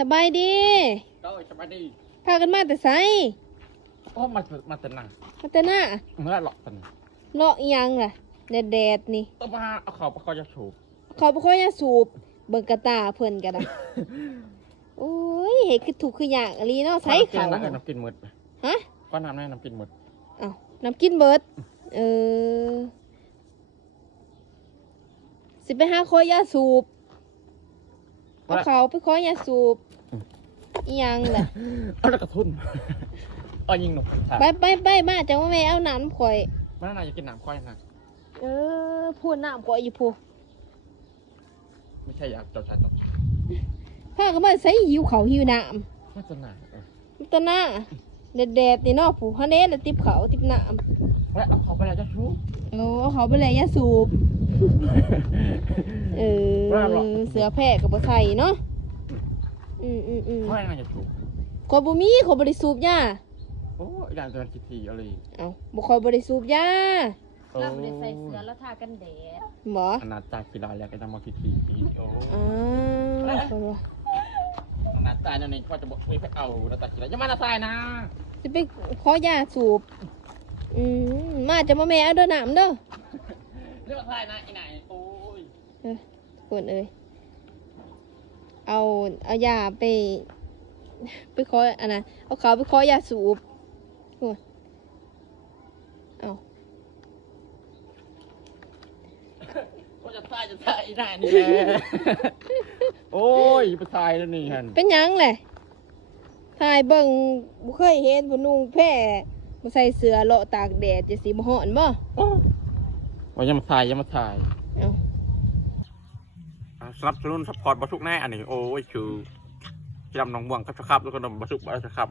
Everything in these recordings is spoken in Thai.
สบายดีก็สบายดีพากันมาแต่ไสโอ้มาแต่หนังมาแต่หน้าเมื่อหลอกตันเลาะอีหยังล่ะแดดนี่ต้องมาเอาเขาไปคอยจะถูกเขาบ่ค่อยจะสูบเบิ่งกระตาเพิ่นก็ได้โอ้ยเฮ็ดคือถูกคือหยังอีหลีเนาะใส่เขาน้ำกินหมดฮะก็น้ำน้ำกินหมดอ้าวน้ำกินเบิดสิไปหาขอยาสูบเอาเขาไปขอยาสูบอีหยังล่ะเอาแล้วกระทุนเอายิงหนุ่มไปมาจังว่าแม่เอาน้ำข่อยมันน่าจะกินน้ำค่อยนะพูดน้ำข่อยอยู่พูไม่ใช่อยากเจ้าชายตกถ้าก็มาใส่หิวเขาหิวน้ำมันจะหนาำตะหน้าแดดนี่เนาะผู้ฮันเด้แล้วติบเขาติบน้ำแล้วเอาเขาไปแล้วจะชูเอาเขาไปเลยยาสูบเสือแพร่กับบ่ใส่เนาะไม่น่าจะถูกขอยบ่มีขอยบ่ได้สูบยาโอ้ยด่านจะมันกี่ทีอะไรเอาบ่ขอยบ่ได้สูบยาเราไม่ได้ใส่เสื้อแล้วทากันแดดบ่ขนาดตากีฬาแล้วก็จะมากี่ทีโอ้ขนาดตาเนี่ยนี่ก็จะบอกไปเอาแล้วตากีฬาอย่ามาตายนะสิไปขอยาสูบมาจะมาแม่เอาเด้อน้ำเด้อเรื่องตายนะอีไหนโอ้ยคนเอ้ยเอายาไปขออันนั้นเอาเขาไปขอยาสูบเอาก็จะตายอีไหนนี่แหละโอ้ยไปตายแล้วนี่ฮันเป็นยังแหละถ่ายเบิ่งบ่เคยเห็นผู้นุ่งแพร่บ่ใส่เสื้อเลาะตากแดดจะสิบ่ฮ้อนบ่ว่ายังมาถ่ายสนับสนุนซัพพอร์ตบรรทุกแน่อันนี้โอ้ยคือจำน้องบ่วงครับแล้วก็นำบรรทุกม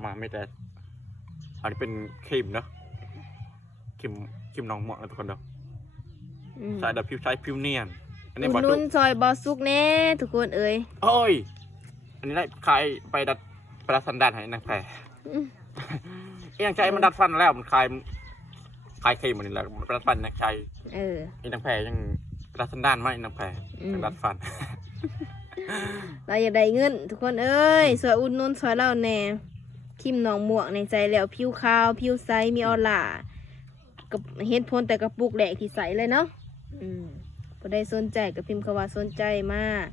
าไม่แต่อันนี้เป็นครีมเนาะครีมน้องบ่วงนะทุกคนเด้อใส่แบบผิวใช้ผิวเนียนอันนี้บรรทุกซอยบอสุกแน่ทุกคนเอ้ยโอ้ยอันนี้ได้ขายไปดัดฟันดันให้นางแพรยังใช้มันดัดฟันแล้วมันคลายครีมมันนี่แหละดัดฟันนางใช้นางแพรยังดัดฟันด้านไม่นางแพรดัดฟันเราอยากได้เงินทุกคนเอ้ยสวยอุ่นนุ่นสวยเล่าแน่คิมหนองหมวกในใจแล้วผิวขาวผิวใสมีออร่ากับเห็นพ้นแต่กระปุกแหลกที่ใสเลยเนาะพอได้สนใจกับพิมพ์คำว่าสนใจมาก